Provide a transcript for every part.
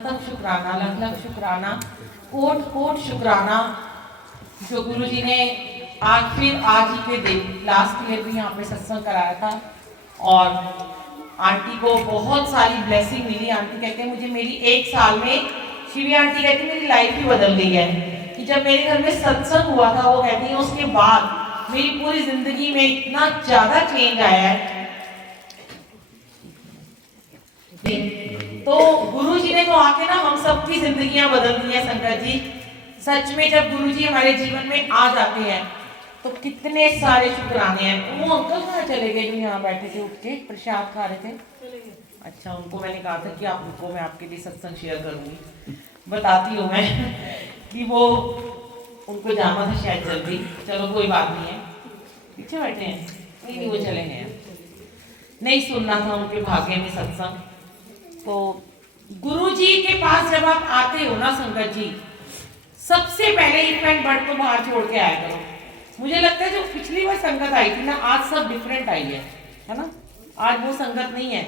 तक शुक्राना, लख लख शुक्राना, कोट कोट शुक्राना जो गुरु जी ने आज ही के दिन लास्ट ईयर भी यहाँ पे सत्संग कराया था और आंटी को बहुत सारी ब्लेसिंग मिली। आंटी कहते हैं मुझे मेरी 1 साल में, शिवी आंटी कहती मेरी लाइफ ही बदल गई है कि जब मेरे घर में सत्संग हुआ था, वो कहती है उसके बाद मेरी पूरी जिंदगी में इतना ज्यादा चेंज आया है। तो गुरु जी ने तो आके ना हम सबकी जिंदगियां बदल दी है संगत जी। सच में जब गुरु जी हमारे जीवन में आ जाते हैं तो कितने सारे शुक्राने हैं। वो अंकल कहाँ चले गए जो यहाँ बैठे थे, उठ के प्रसाद खा रहे थे? अच्छा, उनको मैंने कहा था कि आप रुको, मैं आपके लिए सत्संग शेयर करूंगी, बताती हूँ मैं कि वो उनको जाना था शायद जल्दी। चलो कोई बात नहीं है, पीछे बैठे हैं। नहीं वो चले गए, नहीं सुनना था उनके भाग्य में सत्संग। तो गुरु जी के पास जब आप आते हो ना संगत जी, सबसे पहले एक पैंट बर्ड को बाहर छोड़ के आया करो। मुझे लगता है जो पिछली बार संगत आई थी ना, आज सब डिफरेंट आई है ना? आज वो संगत नहीं है,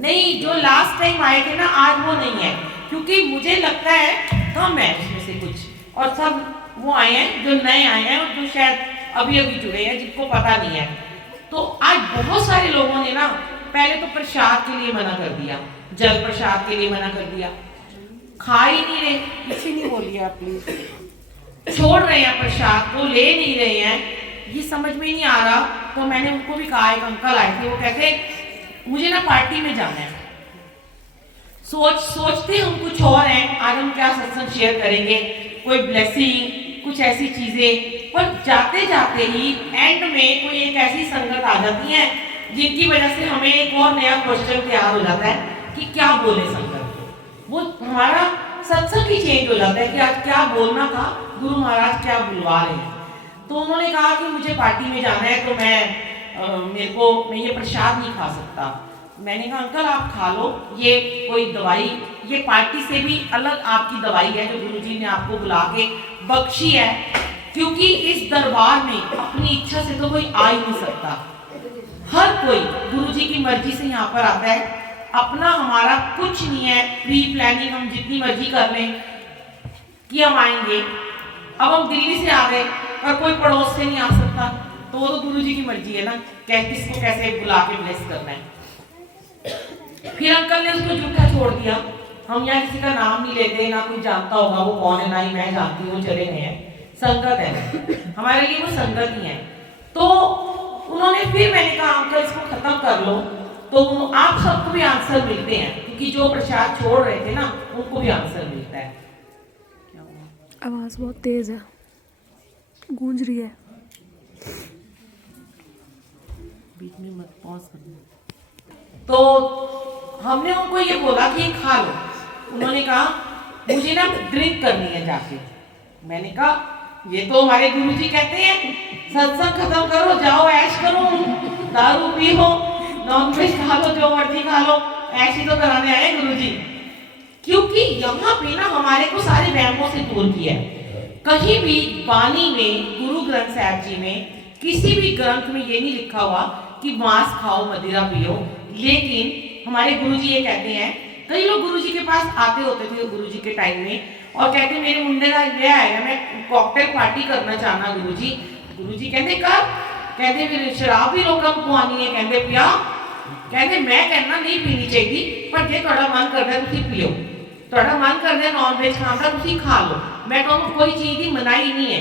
नहीं जो लास्ट टाइम आए थे ना, आज वो नहीं है, क्योंकि मुझे लगता है कम है उसमें से कुछ, और सब वो आए हैं जो नए आए हैं और जो शायद अभी अभी जुड़े हैं, जिनको पता नहीं है। तो आज बहुत सारे लोगों ने ना पहले तो प्रसाद के लिए मना कर दिया, जल प्रसाद के लिए मना कर दिया, खा ही नहीं रहे, पीछे नहीं बोलिए आप प्लीज, छोड़ रहे हैं प्रसाद को, ले नहीं रहे हैं, ये समझ में नहीं आ रहा। तो मैंने उनको भी कहा, एक अंकल आए थे, वो कहते मुझे ना पार्टी में जाना है। सोचते हम कुछ और हैं, आज हम क्या सत्संग शेयर करेंगे, कोई ब्लेसिंग, कुछ ऐसी चीजें, पर जाते जाते ही एंड में कोई एक ऐसी संगत आ जाती है जिनकी वजह से हमें एक और नया क्वेश्चन तैयार हो जाता है कि क्या बोले संगत। वो हमारा सत्संग ही चेंज हो जाता है कि आज क्या बोलना था, गुरु महाराज क्या बुलवा रहे हैं। तो उन्होंने कहा कि मुझे पार्टी में जाना है, तो मैं ये प्रसाद नहीं खा सकता। मैंने कहा अंकल आप खा लो, ये कोई दवाई, ये पार्टी से भी अलग आपकी दवाई है जो गुरु जी ने आपको बुला के बख्शी है, क्योंकि इस दरबार में अपनी इच्छा से तो कोई आ ही नहीं सकता। हर कोई गुरु जी की मर्जी से यहाँ पर आता है, अपना हमारा कुछ नहीं है, प्री प्लानिंग हम जितनी मर्जी कर लें कि हम आएंगे। अब हम दिल्ली से आ गए और कोई पड़ोस से नहीं आ सकता, तो वो तो गुरु जी की मर्जी है ना, किसको कैसे बुला के ब्लेस करना है। फिर अंकल ने उसको झूठा छोड़ दिया। हम यहाँ किसी का नाम नहीं लेते, ना कोई जानता होगा वो कौन है, ना ही मैं जानती हूँ, चले गए हैं, संगत है हमारे लिए, वो संगत ही है। तो उन्होंने फिर, मैंने कहा अंकल इसको खत्म कर लो, तो आप सबको भी आंसर मिलते हैं, क्योंकि जो प्रसाद छोड़ रहे थे ना उनको भी आंसर मिलता है। आवाज बहुत तेज है, गूंज रही है, बीच में मत पॉज करना। तो हमने उनको ये बोला कि खा लो। उन्होंने कहा मुझे ना ड्रिंक करनी है जाके। मैंने कहा ये तो हमारे गुरु जी कहते हैं सत्संग खत्म करो, जाओ ऐश करो, दारू पियो, नॉनवेज खा लो, जो मर्जी खा लो, ऐसी तो कराने आए गुरु जी। क्योंकि यहाँ पे ना हमारे को सारे वहमों से दूर किया है। कहीं भी वाणी में, गुरु ग्रंथ साहिब जी में, किसी भी ग्रंथ में ये नहीं लिखा हुआ कि मांस खाओ, मदिरा पियो, लेकिन हमारे गुरु जी ये कहते हैं। कई लोग गुरु जी के पास आते होते थे गुरु जी के टाइम में और कहते मेरे मुंडे का ब्याह है, मैं कॉकटेल पार्टी करना चाहना गुरु जी। गुरु जी कहते कब? कहते फिर शराब भी लोगों को आनी है, कहते पिया, कहते मैं कहना नहीं पीनी चाहिए, पर जे थोड़ा मन करता है तुम पियो, थोड़ा मन करता है नॉन वेज खाना तुम खा लो, मैं कहूँ कोई चीज की मनाही नहीं है।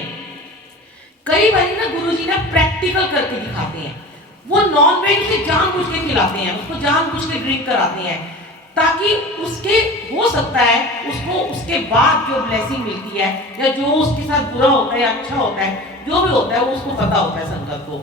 कई बार ना गुरु जी ना प्रैक्टिकल करके दिखाते हैं, वो नॉन वेज से जानबूझ के खिलाते हैं, उसको जानबूझ के ड्रिंक कराते हैं, ताकि उसके हो सकता है उसको उसके बाद जो ब्लेसिंग मिलती है या जो उसके साथ बुरा होता है या अच्छा होता है, जो भी होता है वो उसको पता होता है संगत को।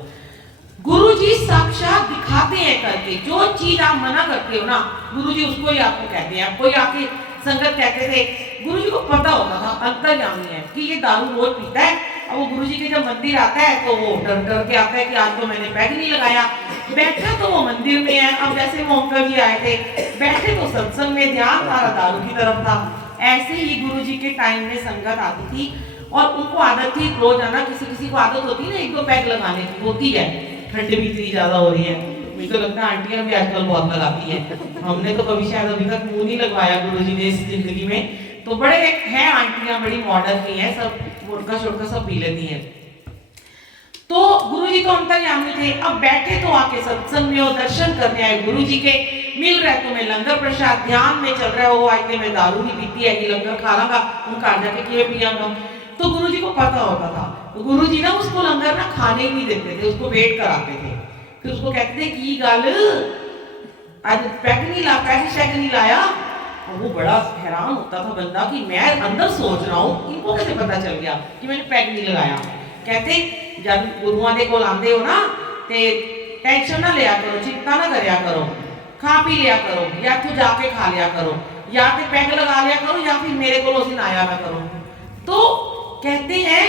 गुरु जी साक्षात दिखाते हैं करके, जो चीज आप मना करते हो ना गुरु जी उसको ही आपको कहते हैं। कोई आके संगत कहते थे, गुरु जी को पता होता था, अंतर्यामी है कि ये दारू रोज पीता है, और वो गुरु जी के जब मंदिर आता है तो वो डर डर के आता है कि आज तो मैंने पैग नहीं लगाया, बैठा तो वो मंदिर में है। अब जैसे वो अंकल जी आए थे, बैठे तो सत्संग में, ध्यान सारा दारू की तरफ था। ऐसे ही गुरु जी के टाइम में संगत आती थी और उनको आदत थी रोज आना। किसी किसी को आदत होती है ना 1-2 पैग लगाने की, होती है, ठंड भी इतनी ज्यादा हो रही है, मुझे तो लगता है आंटियां भी आजकल बहुत लगाती हैं। हमने तो कभी शायद अभी तक मुंह नहीं लगवाया गुरुजी ने इस जिंदगी में। तो बड़े हैं आंटियां, बड़ी मॉडर्न की हैं, सब मुर्गा शुर्गा सब पी लेती हैं। तो गुरुजी तो अंतर्यामी थे। अब बैठे तो आके सत्संग में, दर्शन करने आए गुरुजी के, मिल रहा है तुम्हें लंगर प्रसाद, ध्यान में चल रहा है, वो आके मैं दारू नहीं पीती है, ये लंगर खा लांगा, उनका जाके किए पियांगा। तो गुरुजी को पता होता था। तो गुरुजी ना उसको लंगर ना खाने ही नहीं देते थे, उसको वेट कराते थे। फिर उसको कहते थे की गल आज पैक नहीं ला, पैसे शैक नहीं लाया। और वो बड़ा हैरान होता था बंदा कि मैं अंदर सोच रहा हूँ इनको कैसे पता चल गया कि मैंने पैक नहीं लगाया। कहते जब गुरुआं दे कोल आंदे हो ना ते टेंशन ना लिया करो, चिंता ना करया करो, खा पी लिया करो, या तो जाके खा लिया करो, या फिर पैग लगा लिया करो, या फिर मेरे को उस दिन आया ना करो। तो कहते हैं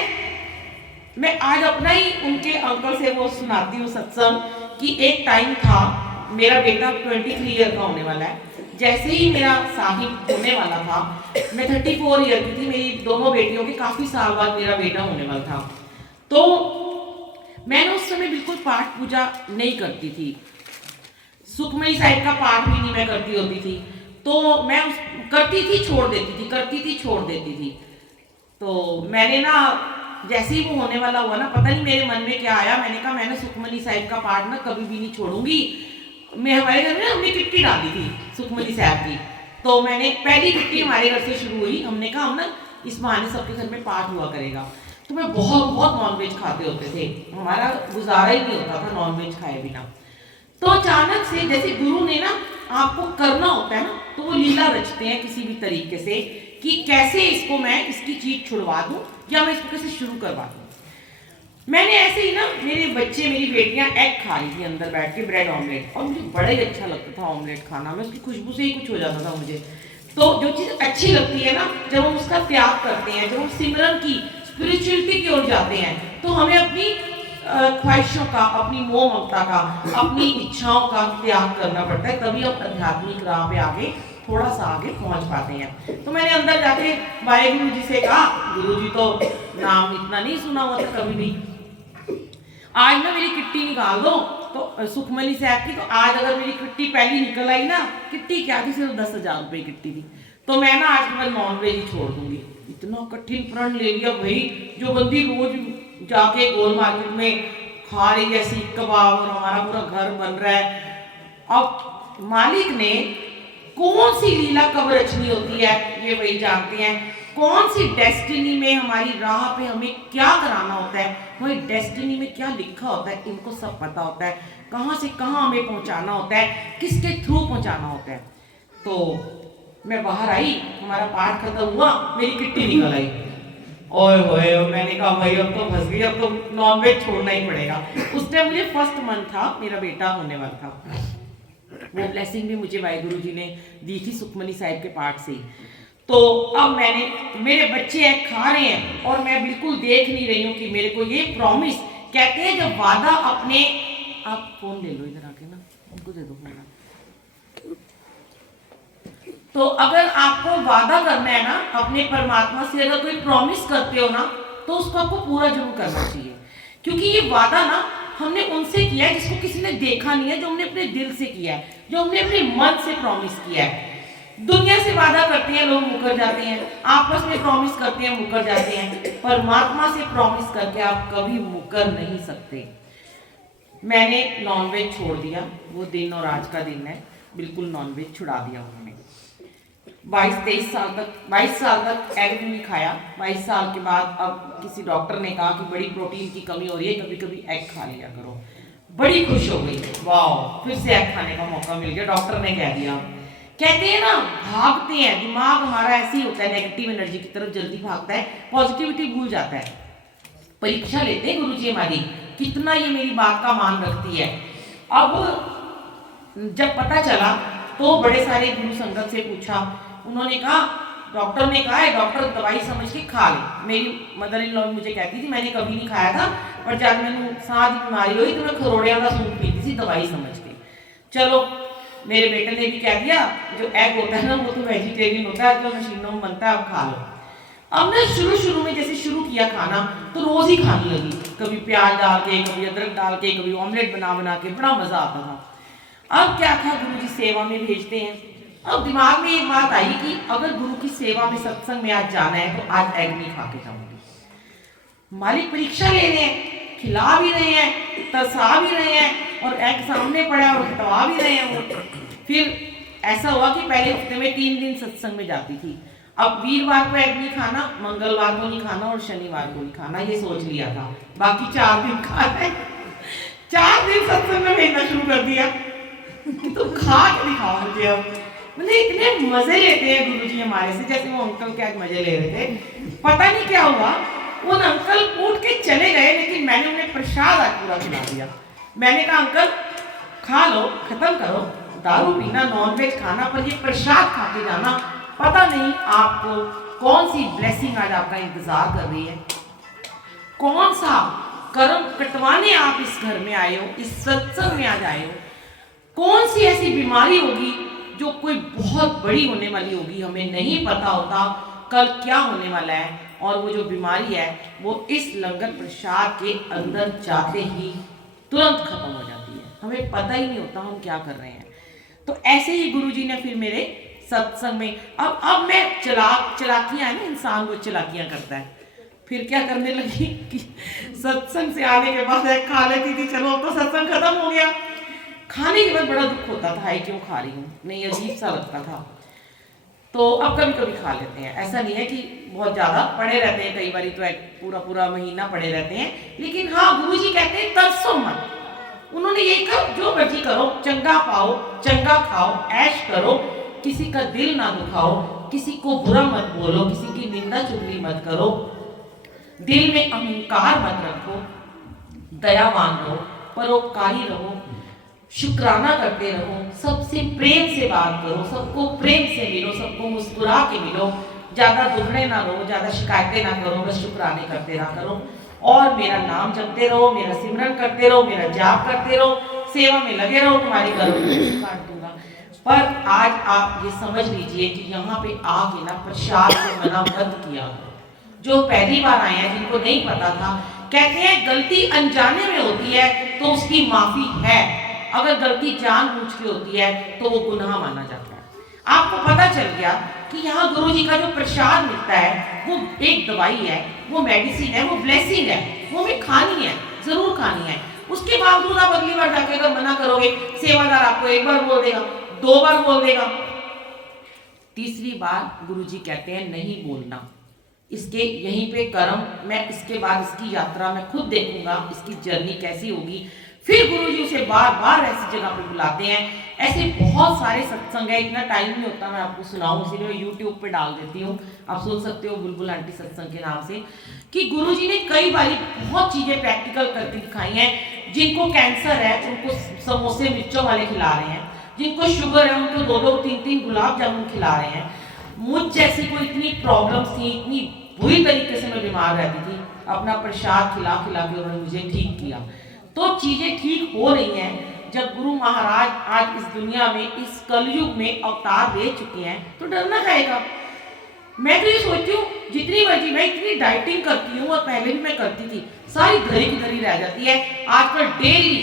मैं आज अपना ही उनके अंकल से वो सुनाती हूँ सत्संग कि एक टाइम था, मेरा बेटा 23 ईयर का होने वाला है। जैसे ही मेरा साहिब होने वाला था, मैं 34 ईयर की थी, मेरी दोनों बेटियों के काफी साल बाद मेरा बेटा होने वाला था। तो मैंने उस समय बिल्कुल पाठ पूजा नहीं करती थी, सुखमनी साहिब का पाठ भी नहीं मैं करती होती थी। तो मैं करती थी छोड़ देती थी, करती थी छोड़ देती थी। तो मैंने ना जैसे ही वो होने वाला हुआ ना, पता नहीं मेरे मन में क्या आया, मैंने कहा मैंने सुखमनी साहिब का पाठ ना कभी भी नहीं छोड़ूंगी। मैं हमारे घर में ना हमने किट्टी डाली थी सुखमनी साहिब की। तो मैंने पहली किट्टी हमारे घर से शुरू हुई, हमने कहा हम ना इस बहाने सबके घर में पाठ हुआ करेगा। तो मैं बहुत बहुत नॉनवेज खाते होते थे, हमारा गुजारा ही नहीं होता था नॉनवेज खाए बिना। तो अचानक से जैसे गुरु ने ना आपको करना होता है ना, तो वो लीला रचते हैं किसी भी तरीके से कि कैसे इसको मैं इसकी चीज छुड़वा दूं या मैं इसको कैसे शुरू करवा दूं। मैंने ऐसे ही ना, मेरे बच्चे मेरी बेटियां एग खा रही थी अंदर बैठ के, ब्रेड ऑमलेट, और मुझे बड़ा ही अच्छा लगता था ऑमलेट खाना, मैं उसकी खुशबू से ही कुछ हो जाता था मुझे। तो जो चीज़ अच्छी लगती है ना, जब हम उसका त्याग करते हैं, जब हम सिमरन की स्पिरिचुअलिटी की ओर जाते हैं, तो हमें अपनी ख्वाहिशों का, अपनी मोह ममता का, अपनी इच्छाओं का त्याग करना पड़ता है, तभी हम आध्यात्मिक राह पे आगे थोड़ा सा आगे पहुंच पाते हैं। तो मैंने अंदर जाके वाहेगुरु जी से कहा, गुरु जी तो नाम इतना नहीं सुना हुआ था कभी भी, आज ना मेरी किट्टी निकाल दो। तो सुखमनी साहब की, तो आज अगर मेरी किट्टी पहली निकल आई ना, किट्टी क्या थी, सिर्फ 10,000 रुपये किट्टी थी, तो मैं ना आज के बाद नॉन वेज ही छोड़ दूंगी। इतना कठिन प्रण ले लिया भाई, जो बंदी रोज जाके गोल मार्केट में खा रही है सीख कबाब, और हमारा पूरा घर बन रहा है। अब मालिक ने कौन सी लीला कब रचनी होती है ये वही जानते हैं, कौन सी डेस्टिनी में हमारी राह पे हमें क्या कराना होता है, हमारी डेस्टिनी में क्या लिखा होता है, इनको सब पता होता है, कहाँ से कहाँ हमें पहुँचाना होता है, किसके थ्रू पहुँचाना होता है। तो मैं बाहर आई, हमारा पाठ खत्म हुआ, मेरी किट्टी निकल आई, ओए होए, मैंने कहा भाई अब तो फंस गई, अब तो नॉनवेज छोड़ना ही पड़ेगा। उस टाइम मुझे फर्स्ट मंथ था, मेरा बेटा होने वाला था। वो ब्लेसिंग भी मुझे वाहेगुरु जी ने दी थी सुखमनी साहिब के पाठ से। तो अब मैंने, मेरे बच्चे एग खा रहे हैं और मैं बिल्कुल देख नहीं रही हूँ कि मेरे को ये प्रॉमिस, कहते हैं जब वादा अपने, आप फोन ले लो इधर आके ना, उनको दे दो फोन। तो अगर आपको वादा करना है ना अपने परमात्मा से, अगर कोई प्रॉमिस करते हो ना, तो उसको आपको पूरा जरूर करना चाहिए, क्योंकि ये वादा ना हमने उनसे किया है जिसको किसी ने देखा नहीं है, जो हमने अपने दिल से किया है, जो हमने अपने मन से प्रॉमिस किया है। दुनिया से वादा करते हैं लोग, मुकर जाते हैं, आपस में प्रॉमिस करते हैं, मुकर जाते हैं, परमात्मा से प्रॉमिस करके आप कभी मुकर नहीं सकते। मैंने नॉनवेज छोड़ दिया, वो दिन और आज का दिन है, बिल्कुल नॉनवेज छुड़ा दिया उन्होंने। 22-23 साल तक, 22 साल तक एग नहीं खाया। 22 साल के बाद अब किसी डॉक्टर ने कहा कि बड़ी प्रोटीन की कमी हो रही है, कभी कभी एग खा लिया करो। बड़ी खुश हो गई, वाह फिर से एग खाने का मौका मिल गया, डॉक्टर ने कह दिया। कहते हैं ना, भागते हैं, दिमाग हमारा ऐसे ही होता है, नेगेटिव एनर्जी की तरफ जल्दी भागता है, पॉजिटिविटी भूल जाता है। परीक्षा लेते हैं गुरुजी हमारी, कितना ये मेरी बात का मान रखती है। अब जब पता चला तो बड़े सारे गुरु संगत से पूछा, उन्होंने कहा, डॉक्टर ने कहा है, डॉक्टर दवाई समझ के खा ले। मेरी मदर इन लॉ मुझे कहती थी, मैंने कभी नहीं खाया था, पर जब मैंने सांस की बीमारी हुई तो मैं खरोड़िया का सूप पीती थी दवाई समझ के। चलो मेरे बेटे ने भी कह दिया, जो एग होता है ना वो तो वेजिटेरियन होता है, जो मशीनों में बनता है, अब खा लो। अब ना शुरू में जैसे शुरू किया खाना, तो रोज ही खाने लगी, कभी प्याज डाल के, कभी अदरक डाल के, कभी ऑमलेट बना के, बड़ा मजा आता था। अब क्या था, गुरु जी सेवा में भेजते हैं। अब दिमाग में एक बात आई कि अगर गुरु की सेवा में सत्संग में आज जाना है तो आज एग नहीं खा के जाऊंगी। मालिक परीक्षा ले रहे हैं, खिला भी रहे हैं, तरसा भी रहे हैं और एग सामने पड़ा और हटवा भी रहे हैं वो। फिर ऐसा हुआ कि पहले हफ्ते में 3 दिन सत्संग में जाती थी। अब वीरवार को एग नहीं खाना, मंगलवार को नहीं खाना और शनिवार को नहीं खाना, ये सोच लिया था। बाकी 4 दिन खाना है। 4 दिन सत्संग में भेजना शुरू कर दिया कि तुम खा के दिखाओ मुझे। अब मतलब इतने मजे लेते हैं गुरुजी हमारे से, जैसे वो अंकल के आज मजे ले रहे थे। पता नहीं क्या हुआ, वो अंकल उठ के चले गए, लेकिन मैंने उन्हें प्रसाद आज पूरा खिला दिया। मैंने कहा अंकल खा लो, खत्म करो, दारू पीना, नॉनवेज खाना, पर ये प्रसाद खा के जाना। पता नहीं आपको कौन सी ब्लेसिंग आज आपका इंतजार कर रही है, कौन सा कर्म कटवाने आप इस घर में आए हो, इस सत्संग में आज आए हो। कौन सी ऐसी बीमारी होगी जो कोई बहुत बड़ी होने वाली होगी, हमें नहीं पता होता कल क्या होने वाला है। और वो जो बीमारी है वो इस लंगर प्रसाद के अंदर जाते ही तुरंत खत्म हो जाती है, हमें पता ही नहीं होता हम क्या कर रहे हैं। तो ऐसे ही गुरुजी ने फिर मेरे सत्संग में, अब मैं चलाकियां है ना, इंसान वो चलाकियां करता है। फिर क्या करने लगी कि सत्संग से आने के बाद खा लेती थी, चलो तो सत्संग खत्म हो गया। खाने के बाद बड़ा दुख होता था, हाय क्यों खा रही हूँ, नहीं अजीब सा लगता था। तो अब कभी कभी खा लेते हैं, ऐसा नहीं है कि बहुत ज्यादा पड़े रहते हैं, कई बार तो एक पूरा महीना पड़े रहते हैं। लेकिन हाँ, गुरुजी कहते हैं तरसो मत। उन्होंने ये कहा जो मर्जी करो, चंगा पाओ, चंगा खाओ, ऐश करो, किसी का दिल ना दुखाओ, किसी को बुरा मत बोलो, किसी की निंदा चुगली मत करो, दिल में अहंकार मत रखो, दयावान रहो, परोपकारी रहो, शुक्राना करते रहो, सबसे प्रेम से बात करो, सबको प्रेम से मिलो, सबको मुस्कुरा के मिलो, ज्यादा दुखड़े ना रहो, ज्यादा शिकायतें ना करो, बस शुक्राने करते रहा करो। और मेरा नाम जपते रहो, मेरा सिमरन करते रहो, मेरा जाप करते रहो, सेवा में लगे रहो, तुम्हारी गलती काट दूंगा। पर आज आप ये समझ लीजिए कि यहाँ पे आके ना प्रसाद से मना मत किया। जो पहली बार आए हैं, जिनको नहीं पता था, कहते हैं गलती अनजाने में होती है तो उसकी माफी है, अगर गलती जानबूझ के होती है तो वो गुनाह माना जाता है। आपको पता चल गया कि यहाँ गुरुजी का जो प्रसाद मिलता है वो एक दवाई है, वो मेडिसिन है, वो ब्लेसिंग है, वो हमें खानी है, जरूर खानी है। उसके बावजूद आप अगली बार जाके अगर मना करोगे, सेवादार आपको 1 बार बोल देगा, 2 बार बोल देगा, तीसरी बार गुरुजी कहते हैं नहीं बोलना। इसके यहीं पे कर्म, मैं इसके बाद इसकी यात्रा मैं खुद देखूंगा, इसकी जर्नी कैसी होगी। फिर गुरुजी उसे बार बार ऐसी जगह पे बुलाते हैं। ऐसे बहुत सारे सत्संग है, इतना टाइम नहीं होता मैं आपको सुनाऊं, इसीलिए मैं यूट्यूब पे डाल देती हूँ, आप सुन सकते हो बुलबुल आंटी सत्संग के नाम से। कि गुरुजी ने कई बार बहुत चीजें प्रैक्टिकल करके दिखाई हैं। जिनको कैंसर है उनको समोसे मिर्चों वाले खिला रहे हैं, जिनको शुगर है उनको 2-2, 3-3 गुलाब जामुन खिला रहे हैं। मुझ जैसी कोई इतनी प्रॉब्लम्स थी, इतनी बुरी तरीके से मैं बीमार रहती थी, अपना प्रसाद खिला खिला के उन्होंने मुझे ठीक किया। तो चीजें ठीक हो रही हैं। जब गुरु महाराज आज इस दुनिया में, इस कलयुग में अवतार ले चुके हैं, तो डरना खाएगा। मैं तो ये सोचती हूँ जितनी मर्जी, मैं इतनी डाइटिंग करती हूँ और पहले भी मैं करती थी, सारी धरी की धरी रह जाती है। आजकल डेली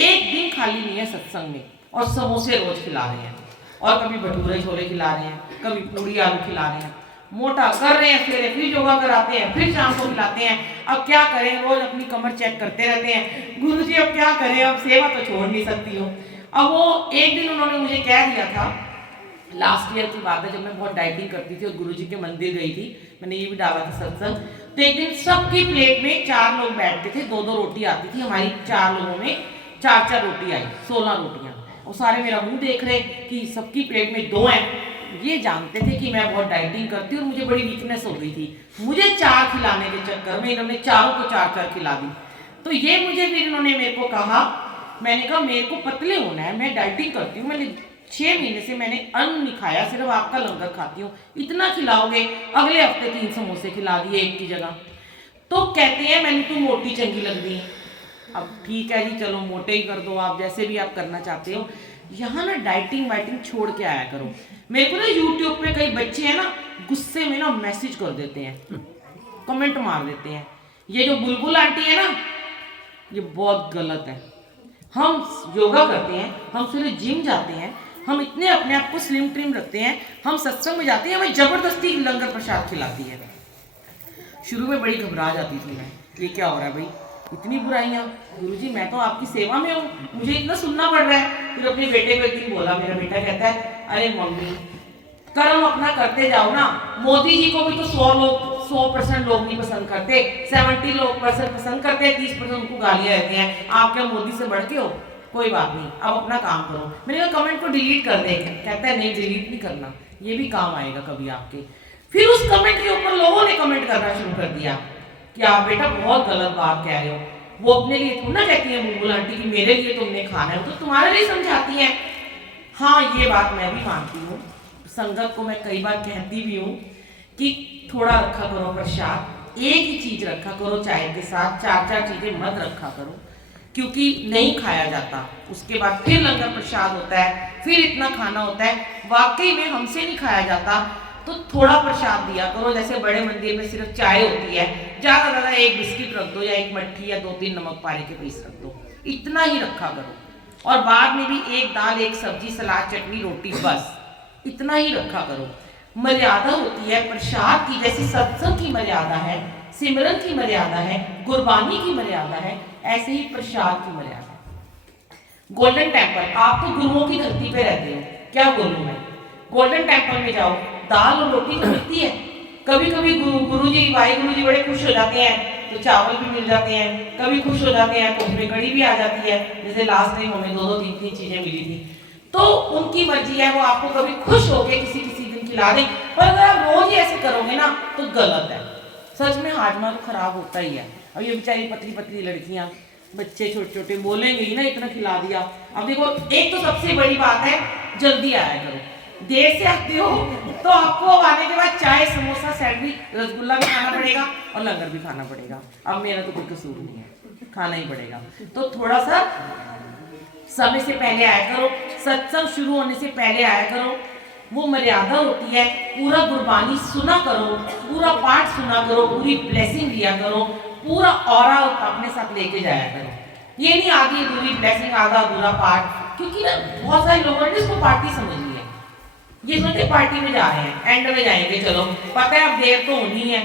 1 दिन खाली नहीं है सत्संग में, और समोसे रोज खिला रहे हैं, और कभी भटूरे छोले खिला रहे हैं, कभी पूरी आलू खिला रहे हैं। मोटा कर रहे हैं, फिर योगा कराते हैं, फिर शाम को खिलाते हैं। अब क्या करें, रोज अपनी कमर चेक करते रहते हैं। गुरुजी अब क्या करें, अब सेवा तो छोड़ नहीं सकती हूँ। अब वो एक दिन उन्होंने मुझे कह दिया था, लास्ट ईयर की बात है, जब मैं बहुत डाइटिंग करती थी और गुरुजी के मंदिर गई थी, मैंने ये भी डाला था सत्संग। तो एक दिन सबकी प्लेट में 4 लोग बैठते थे, 2-2 रोटी आती थी, हमारी 4 लोगों में 4-4 रोटी आई, 16 रोटियां। और सारे मेरा मुंह देख रहे कि सबकी प्लेट में 2 हैं। ये जानते थे कि मैं बहुत डाइटिंग करती हूँ और मुझे बड़ी वीकनेस हो गई थी। मुझे 4 खिलाने के चक्कर में इन्होंने चारों को 4-4 खिला दी। तो ये मुझे फिर इन्होंने मेरे को कहा, मैंने कहा मेरे को पतले होना है, मैं डाइटिंग करती हूँ, मैंने 6 महीने से मैंने अन्न नहीं खाया, सिर्फ आपका लंगर खाती हूँ, इतना खिलाओगे? अगले हफ्ते 3 समोसे खिला दिए एक की जगह। तो कहते हैं मैंने तो मोटी चंगी लग रही है। अब ठीक है जी, चलो मोटे ही कर दो, आप जैसे भी आप करना चाहते हो। यहाँ ना डाइटिंग वाइटिंग छोड़ के आया करो। मेरे को ना यूट्यूब पे कई बच्चे हैं ना, गुस्से में ना मैसेज कर देते हैं, कमेंट मार देते हैं, ये जो बुलबुल आंटी है ना, ये बहुत गलत है। हम योगा करते हैं, हम सुबह जिम जाते हैं, हम इतने अपने आप को स्लिम ट्रिम रखते हैं, हम सत्संग में जाते हैं, हमें जबरदस्ती लंगर प्रसाद खिलाती है। शुरू में बड़ी घबरा जाती थी मैं, ये क्या हो रहा है भाई, इतनी बुराइयाँ, गुरुजी मैं तो आपकी सेवा में हूँ, मुझे इतना सुनना पड़ रहा है। फिर अपने बेटे को एक दिन बोला, मेरा बेटा कहता है अरे मम्मी कर्म अपना करते जाओ ना, मोदी जी को भी तो 100% लोग नहीं पसंद करते, 70% पसंद करते हैं, 30% उनको गालियाँ देते हैं, आप क्या मोदी से बढ़ के हो, कोई बात नहीं अब अपना काम करो। मैंने कहा कमेंट को डिलीट कर दे, कहता है नहीं डिलीट नहीं करना, ये भी काम आएगा कभी आपके। फिर उस कमेंट के ऊपर लोगों ने कमेंट करना शुरू कर दिया कि आप बेटा बहुत गलत बात कह रहे हो, वो अपने लिए थोड़ा ना कहती है बुलबुल आंटी कि मेरे लिए तुमने खाना है, तो तुम्हारे लिए समझाती हैं। हाँ ये बात मैं भी मानती हूँ, संगत को मैं कई बार कहती भी हूँ कि थोड़ा रखा करो प्रसाद, एक ही चीज रखा करो चाय के साथ, 4 चीजें मत रखा करो, क्योंकि नहीं खाया जाता, उसके बाद फिर लंगर प्रसाद होता है, फिर इतना खाना होता है, वाकई में हमसे नहीं खाया जाता, तो थोड़ा प्रसाद दिया करो। जैसे बड़े मंदिर में सिर्फ चाय होती है, ज्यादा ज्यादा एक बिस्किट रख दो या एक मट्ठी या 2-3 नमक पारे के पीस रख दो, इतना ही रखा करो। और बाद में भी एक दाल, एक सब्जी, सलाद, चटनी, रोटी, बस इतना ही रखा करो। मर्यादा होती है प्रसाद की, जैसे सत्संग की मर्यादा है, सिमरन की मर्यादा है, गुरबानी की मर्यादा है, ऐसे ही प्रसाद की मर्यादा है। गोल्डन टेम्पल, आप तो गुरुओं की धरती पे रहते हो, क्या बोलूं मैं, गोल्डन टेम्पल में जाओ, दाल और रोटी तो मिलती है, कभी कभी गुरु जी वाहिगुरु जी बड़े खुश हो जाते हैं तो चावल भी मिल जाते हैं, कभी खुश हो जाते हैं तो उसमें कड़ी भी आ जाती है, जैसे लास्ट टाइम हमें 2-2, 3-3 चीजें मिली थी। तो उनकी मर्जी है, वो आपको कभी खुश होके किसी किसी दिन खिला दें, पर अगर आप रोज ही ऐसे करोगे ना तो गलत है। सच में हाजमा तो खराब होता ही है। अब ये बेचारी पतली पतली लड़कियां, बच्चे छोटे छोटे बोलेंगे ही ना, इतना खिला दिया। अब देखो एक तो सबसे बड़ी बात है, जल्दी आया करो, देर से आते हो तो आपको आने के बाद चाय, समोसा, सैंडविच, रसगुल्ला भी खाना पड़ेगा और लंगर भी खाना पड़ेगा। अब मेरा तो कोई कसूर नहीं है, खाना ही पड़ेगा। तो थोड़ा सा समय से पहले आया करो, सत्संग शुरू होने से पहले आया करो, वो मर्यादा होती है। पूरा गुरबानी सुना करो, पूरा पाठ सुना करो, पूरी ब्लेसिंग लिया करो, पूरा ऑरा अपने साथ लेके जाया करो। ये नहीं आधी अधूरी ब्लेसिंग, आधा अधूरा पाठ, क्योंकि ना बहुत सारे लोगों ने इसको पार्टी समझ ली है, ये सोचते पार्टी में जा रहे हैं, एंड में जाएंगे, चलो पता है अब देर तो होनी है,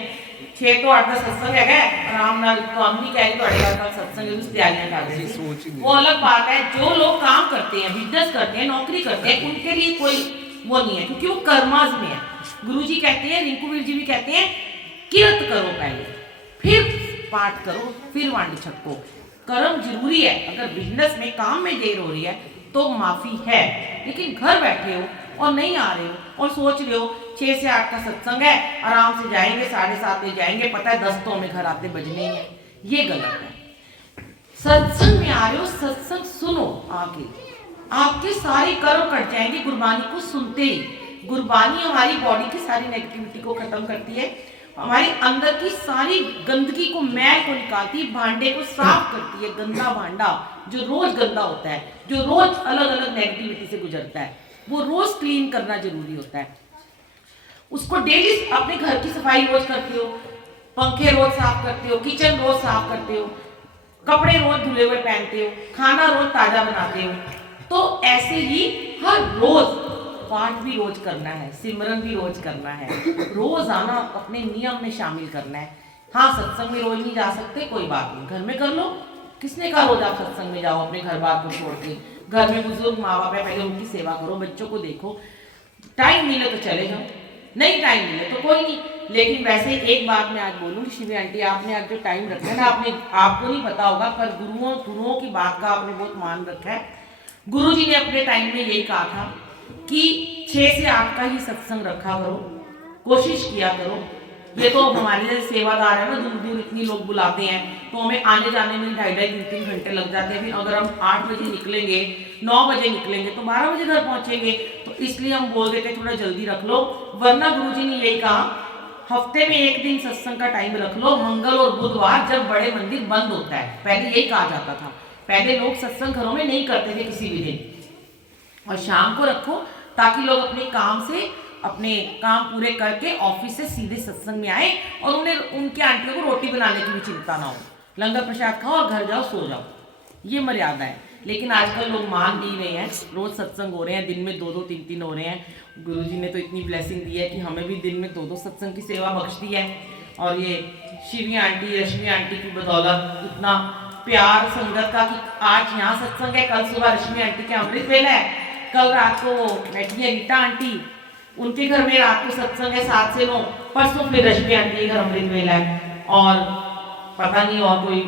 6 तो 8 सत्संग है, आराम नाल तो हम नहीं कह रहे थोड़े घर सत्संग की तैयारियां कर रहे हैं, वो अलग बात है। जो लोग काम करते हैं, बिजनेस करते हैं, नौकरी करते हैं, उनके लिए कोई वो नहीं है, क्योंकि वो कर्माज में है। गुरुजी कहते हैं, रिंकू वीर जी भी कहते हैं, किरत करो पहले, फिर पाठ करो, फिर वांडी छको। कर्म जरूरी है, अगर बिजनेस में काम में देर हो रही है तो माफी है, लेकिन घर बैठे हो और नहीं आ रहे हो और सोच रहे हो 6 से 8 का सत्संग है, आराम से जाएंगे, 7:30 में जाएंगे, पता है 10 तो हमें घर आते बजने ही है, ये गलत है। सत्संग में आ रहे हो, सत्संग सुनो, आके आपके सारे कर्म कट जाएंगे गुरबानी को सुनते ही। गुरबानी हमारी बॉडी की सारी नेगेटिविटी को खत्म करती है, हमारे अंदर की सारी गंदगी को, मैल को निकालती है, भांडे को साफ करती है। गंदा भांडा जो रोज गंदा होता है, जो रोज अलग अलग नेगेटिविटी से गुजरता है, वो रोज क्लीन करना जरूरी होता है। उसको डेली अपने घर की सफाई रोज करते हो, पंखे रोज साफ करते हो, किचन रोज साफ करते हो, कपड़े रोज धुले हुए पहनते हो, खाना रोज ताजा बनाते हो, तो ऐसे ही हर रोज पाठ भी रोज करना है, सिमरन भी रोज करना है, रोज आना अपने नियम में शामिल करना है। हाँ सत्संग में रोज नहीं जा सकते, कोई बात नहीं, घर में कर लो, किसने कहा रोज आप सत्संग में जाओ अपने घर बार को छोड़ के। घर में बुजुर्ग माँ बाप है, पहले उनकी सेवा करो, बच्चों को देखो, टाइम मिले तो चले जाओ, नहीं टाइम मिले तो कोई नहीं। लेकिन वैसे एक बात मैं आज बोलूँगी, शिवी आंटी आपने आज जो टाइम रखा है ना, आपको नहीं पता होगा, पर गुरुओं की बात का आपने बहुत मान रखा है। गुरु जी ने अपने टाइम में यही कहा था कि 6 से 8 का ही सत्संग रखा करो, कोशिश किया करो। ये तो हमारे जैसे सेवादार है ना, दूर दूर इतनी लोग बुलाते हैं, तो हमें आने जाने में 2.5-3 घंटे लग जाते हैं। फिर अगर हम 8 बजे निकलेंगे, 9 बजे निकलेंगे तो 12 बजे घर पहुंचेंगे, तो इसलिए हम बोल देते थोड़ा जल्दी रख लो। वरना गुरुजी ने यही कहा, हफ्ते में एक दिन सत्संग का टाइम रख लो, मंगल और बुधवार, जब बड़े मंदिर बंद होता है। पहले यही कहा जाता था, पहले लोग सत्संग घरों में नहीं करते थे किसी भी दिन, और शाम को रखो ताकि लोग अपने काम से, अपने काम पूरे करके ऑफिस से सीधे सत्संग में आए और उन्हें, उनके आंटियों को रोटी बनाने की भी चिंता ना हो। लंगर प्रसाद खाओ और घर जाओ, सो जाओ, ये मर्यादा है। लेकिन आजकल लोग मान नहीं रहे हैं, रोज सत्संग हो रहे हैं, दिन में 2-2 3-3 हो रहे हैं। गुरुजी ने तो इतनी ब्लेसिंग दी है कि हमें भी दिन में 2-2 सत्संग की सेवा बख्श दी है। और ये शिवी आंटी, रश्मि आंटी की बदौलत इतना प्यार संगत का कि आज यहाँ सत्संग है, कल सुबह रश्मि आंटी के अमृत वेला है, कल रात को बैठी है रीता आंटी, उनके घर में रात को सत्संग है 7 से 9, परसों फिर रश्मि आंटी के घर अमृत वेला है। और पता नहीं और कोई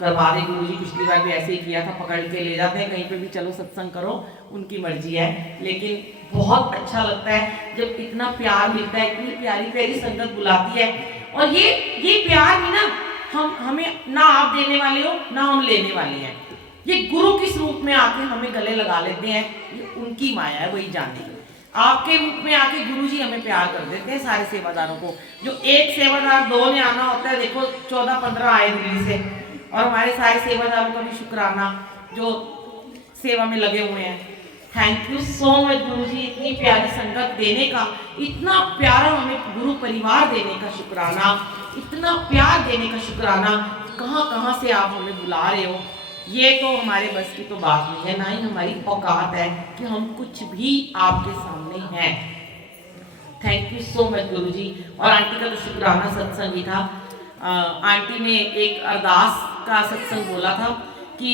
करवा दे गुरुजी, पिछली बार भी ऐसे ही किया था, पकड़ के ले जाते हैं कहीं पे भी, चलो सत्संग करो, उनकी मर्जी है। लेकिन बहुत अच्छा लगता है जब इतना प्यार मिलता है, इतनी प्यारी प्यारी संगत बुलाती है। और ये प्यार भी ना हमें ना आप देने वाले हो ना हम लेने वाले हैं, ये गुरु किस रूप में आके हमें गले लगा लेते हैं, ये उनकी माया है, वही जाने। आपके रूप में आके गुरुजी हमें प्यार कर देते हैं सारे सेवादारों को। जो एक सेवादार 2 ने आना होता है, देखो 14-15 आए दिल्ली से, और हमारे सारे सेवादारों का भी शुक्राना जो सेवा में लगे हुए हैं। थैंक यू सो मच गुरुजी, इतनी प्यारी संगत देने का, इतना प्यारा हमें गुरु परिवार देने का शुक्राना, इतना प्यार देने का शुक्राना। कहाँ कहाँ से आप हमें बुला रहे हो, ये तो हमारे बस की तो बात नहीं है, ना ही हमारी औकात है कि हम कुछ भी आपके सामने हैं। थैंक यू सो मच गुरुजी। और आंटी का तो शुक्राना सत्संग ही था। आंटी ने एक अरदास का सत्संग बोला था